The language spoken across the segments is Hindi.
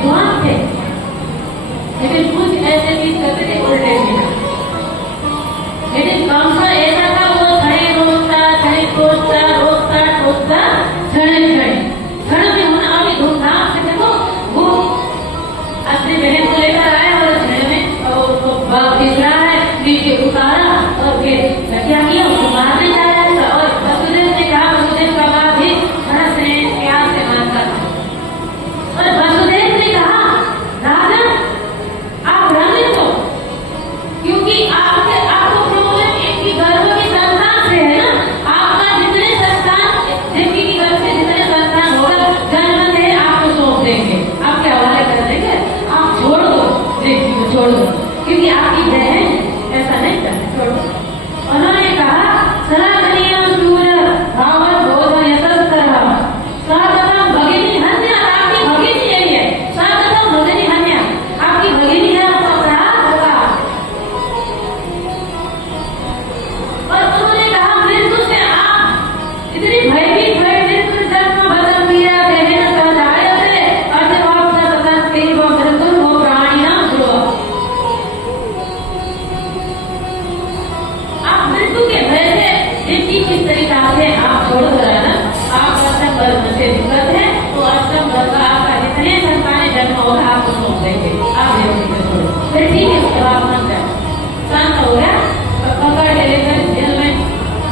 विद्वान थे, लेकिन कुछ ऐसे चीज करते थे उल्टे सीधा। लेकिन कंस ऐसा था, वो छड़े रोकता रोकता छड़े छड़ में होना अभी धूमधाम से देखो, वो अपनी बहन को लेकर आया और छड़े में और उसको बाग खींच रहा है, नीचे उतारा और फिर क्या किया, उसको मारने जाया और वसुदेव ने कहा, वसुदेव का बाप भी धड़ से प्यार से मारता था और वसुदेव ने कहा, राजा आप रहने दो, क्योंकि आपको प्रॉब्लम एक ही गर्भ की संतान से है ना, आपका जितने संतान जिनकी की गर्भ से जितने संतान होगा जन्म दे आपको सौंप देंगे, आपके हवाले कर देंगे, आप छोड़ दो, देखिए छोड़ दो, क्योंकि आपकी बहन ऐसा नहीं करते, छोड़ दो। उन्होंने कहा, सनातनीयम सूर भावत बोध यशस्तर स्वागतम भगिनी हन्या, आपकी भगिनी यही है, स्वागतम भगिनी हन्या, आपकी भगिनी है, आपका अपराध होगा। और उन्होंने कहा, मृत्यु से आप इतनी भयभीत हुए, मृत्यु जन्म बदल दिया, बहन सदाय से अर्थवाप से सतत तीव्र मृत्यु हो प्राणियां ध्रुव। आप मृत्यु के भय से जिनकी किस तरीका से आप छोड़ कर ना, आप अष्टम गर्भ से दिक्कत है तो अष्टम गर्भ का आपका जितने संतानें जन्म होगा आपको सौंप देंगे, आप देखिए छोड़ो, फिर ठीक है, उसके बाद मन जाए शांत हो गया, पकड़ के लेकर जेल में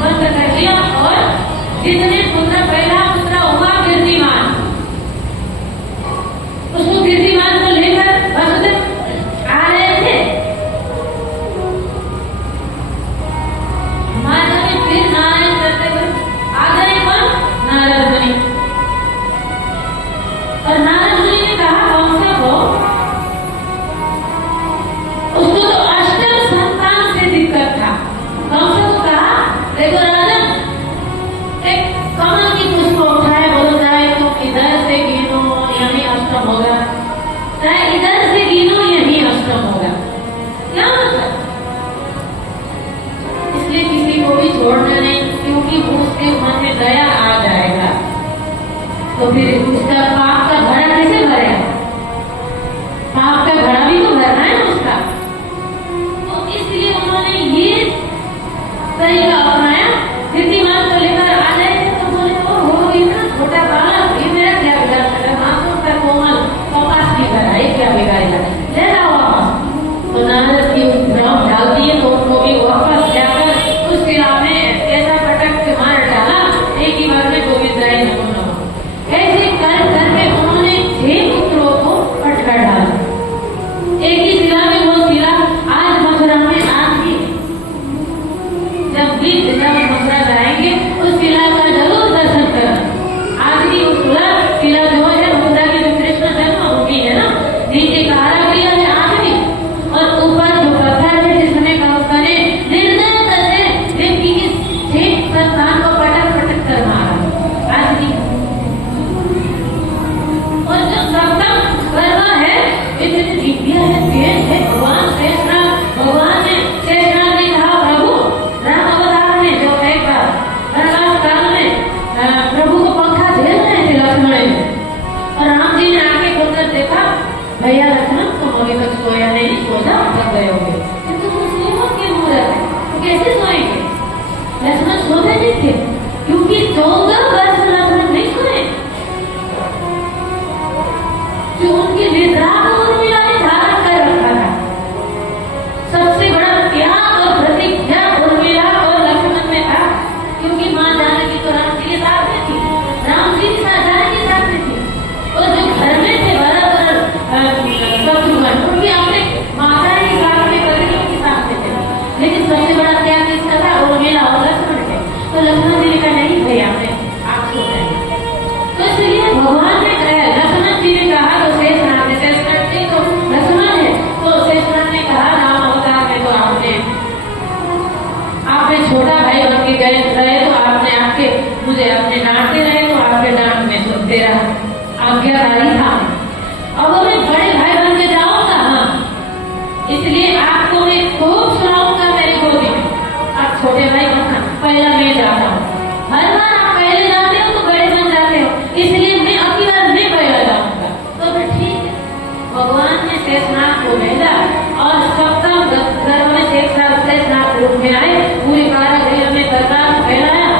बंद कर दिया और जितने पुत्र पहला पुत्र हुआ कीर्तिमान, उसको कीर्तिमान को लेकर वसुदेव आ रहे थे, माता ने फिर नारायण करते हुए आ गए कौन, नारद मुनि। और नारद मुनि ने कहा, कंस को उसको तो अष्टम संतान से दिक्कत था, कंस को कहा, देखो राजन, एक कमल की पुष्प उठाए, बोलो जाए तो इधर से गिनो यही अष्टम होगा, चाहे इधर से गिनो यही अष्टम होगा, क्या मतलब, इसलिए किसी को भी छोड़ना नहीं, क्योंकि उसके मन में दया आ जाएगा तो फिर उसका पाप का घड़ा कैसे भरेगा, पाप का घड़ा भी तो भरना है उसका। तो इसलिए उन्होंने ये तरीका अपनाया, कीर्तिमान को लेकर आ जाए तो बोले, ओहो इतना छोटा बालक, ये मेरा क्या बिगाड़ सकता, मासूम का कोमल कपास भी करा, ये क्या बिगाड़ेगा, ले जाओ वापस। तो नारद की ग्राम डाल दिए तो उनको भी वापस जाकर उस किला में ऐसा पटक के मार डाला, एक ही बार में गोविंद राय नमो नमः। ऐसे कर करके उन्होंने 6 पुत्रों को पटका डाला, एक ही शिला में, वो शिला आज मथुरा में आज भी, जब मथुरा जाएंगे उस शिला का जरूर दर्शन करना, आज भी उस शिला जो है मथुरा की जो कृष्ण जन्मभूमि है ना, नीचे कारागृह है आज भी, और ऊपर जो पत्थर है जिसमें कंस ने निर्दयता से जिनकी 6 संतान को पटक पटक कर मारा, आज भी। और जो सप्तम गर्भ है इतनी दिव्य है, तेज है, भगवान ने शेषनाग ने कहा, प्रभु राम अवतार ने जो एक बार वनवास काल में प्रभु को पंखा झेल रहे थे लक्ष्मण, और राम जी ने आके खोलकर देखा, भैया लक्ष्मण तुम अभी तक सोया नहीं, सोचा थक गए होंगे, किंतु तुम सोओ के मुहूर्त है तो कैसे सोएंगे, लक्ष्मण सोते नहीं थे, क्योंकि 14 वर्ष लक्ष्मण नहीं सोए, जो उनकी निद्रा को उर्मिला ने धारण कर रखा था, सबसे बड़ा त्याग और प्रतिज्ञा उर्मिला और लक्ष्मण में था, क्योंकि मां जानकी तो राम जी के साथ में थी, राम जी के साथ जानकी साथ में थी, और जो घर में थे भरत और शत्रुघ्न, उनकी अपने माता के साथ में पत्नियों के साथ में थे, लेकिन सबसे बड़ा त्याग किसका था, उर्मिला और लक्ष्मण थे। तो लक्ष्मण जी ने कहा, नहीं भैया आप सो जाएंगे, तो इसलिए भगवान ने कहा, लक्ष्मण जी ने कहा तो शेषनाग शेषनाग को भेजा और सप्तम गर्भ में शेषनाग रूप में आए, पूरी कारागृह में दरबार फैलाया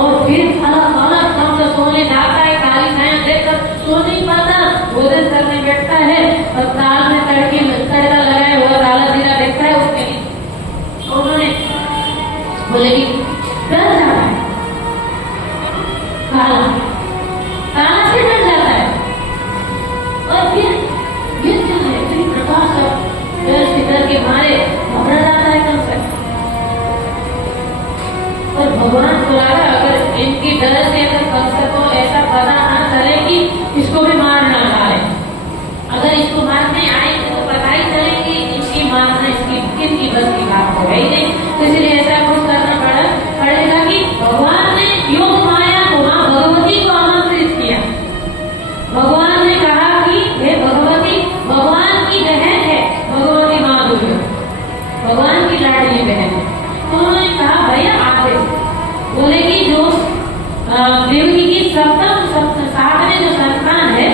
और फिर अलग अलग कंस सोने जाता है, काली छाया देखकर सो नहीं पाता, भोजन करने बैठता है और ताल में तड़का लगाया हुआ काला जीरा देखता है उसके, उन्होंने बोले कि डर जाता है, काला काला से डर जाता है और फिर प्रकाश डर के मारे घबरा जाता है कंस। और भगवान को लगा अगर इनकी डर से अगर कंस को ऐसा पता ना चले कि इसको भी मारना आए, अगर इसको मारने आएंगे तो पता ही चले कि इनकी मारना इसकी किसकी बस की बात हो गई नहीं, तो इसलिए ऐसा कुछ करना पड़ेगा कि भगवान ने योग माया को मां भगवती को आमंत्रित किया। भगवान ने कहा कि हे भगवती, भगवान की बहन है भगवती मां दुर्गा, भगवान की लाडली बहन है, तो उन्होंने कहा भैया आते, बोले कि जो देवकी की सप्तम सातवें जो संतान है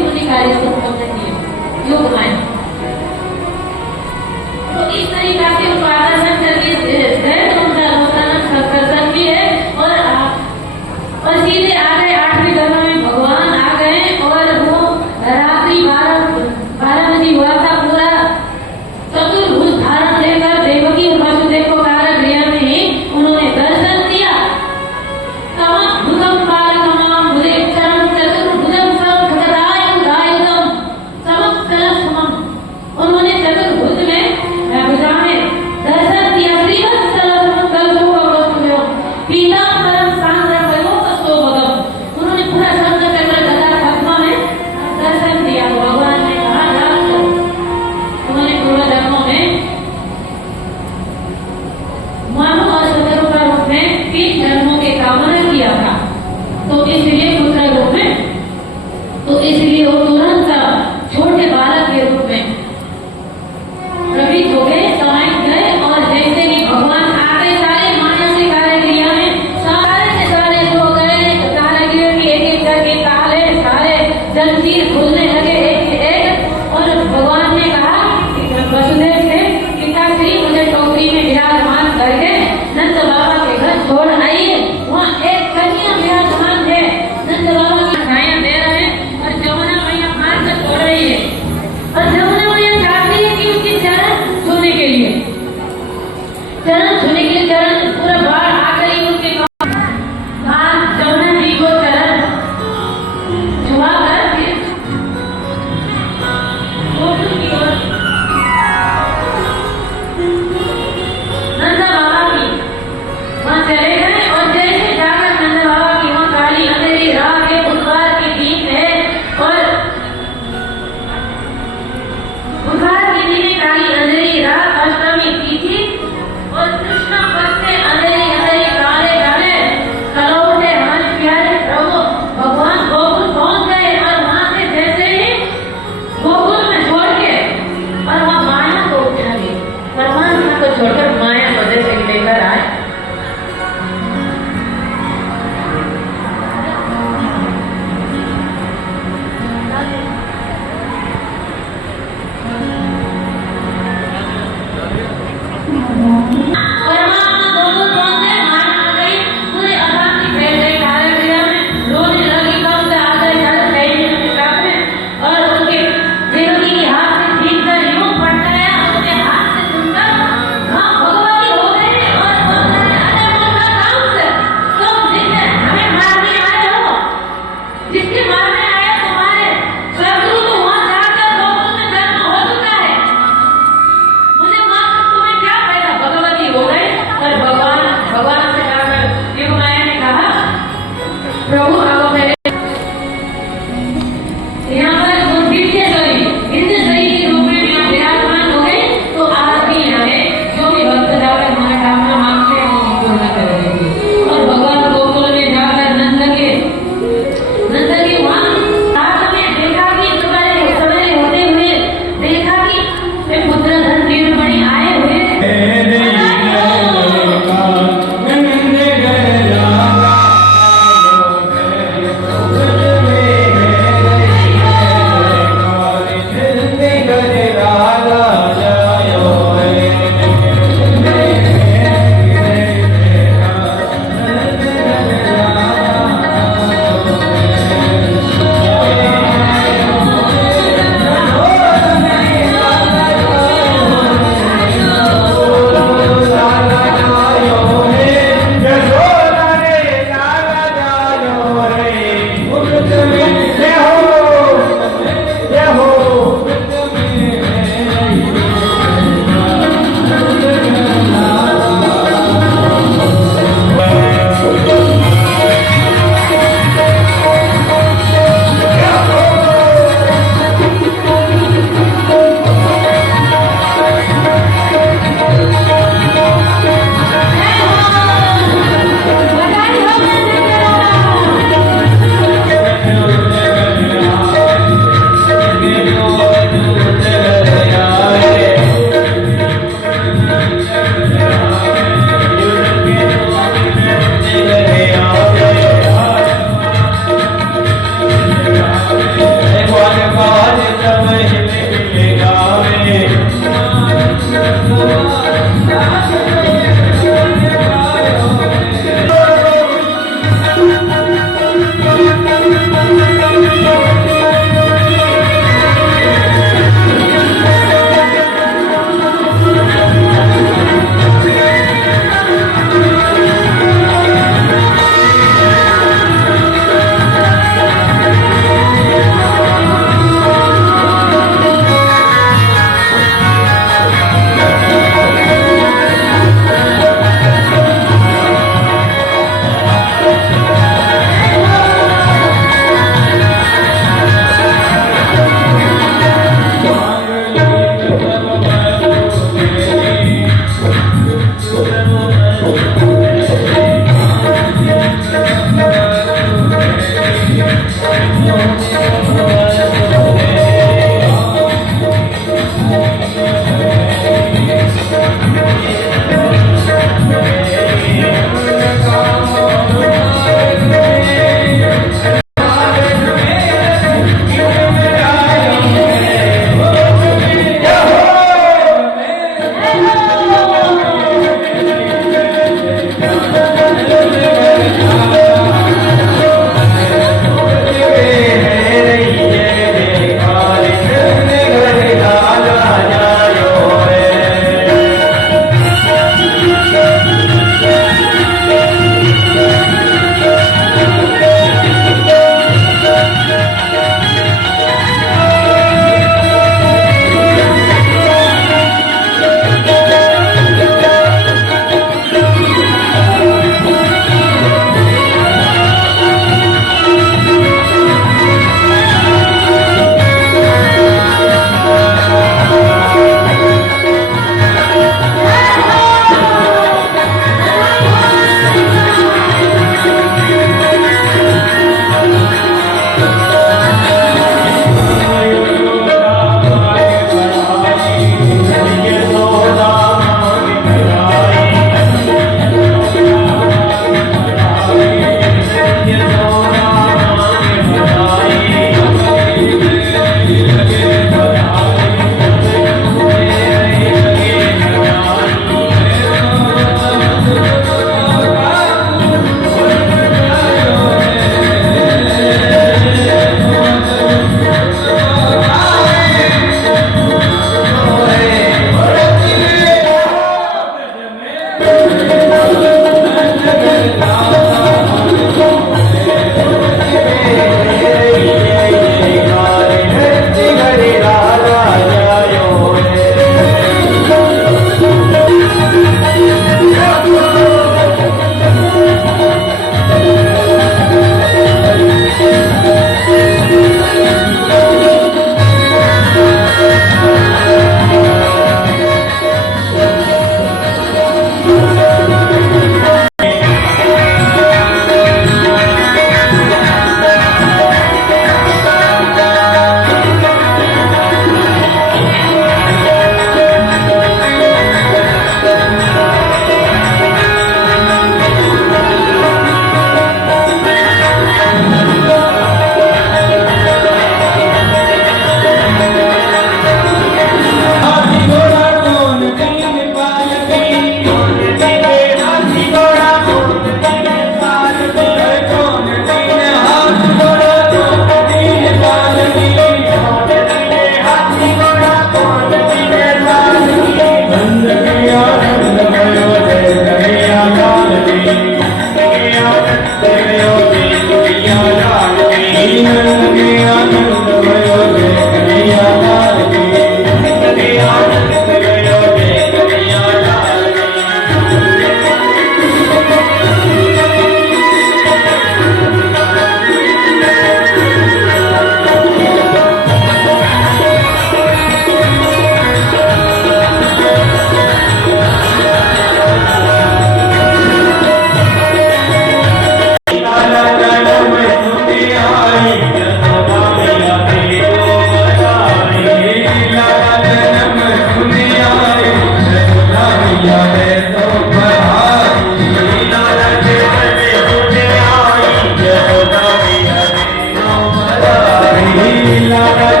Love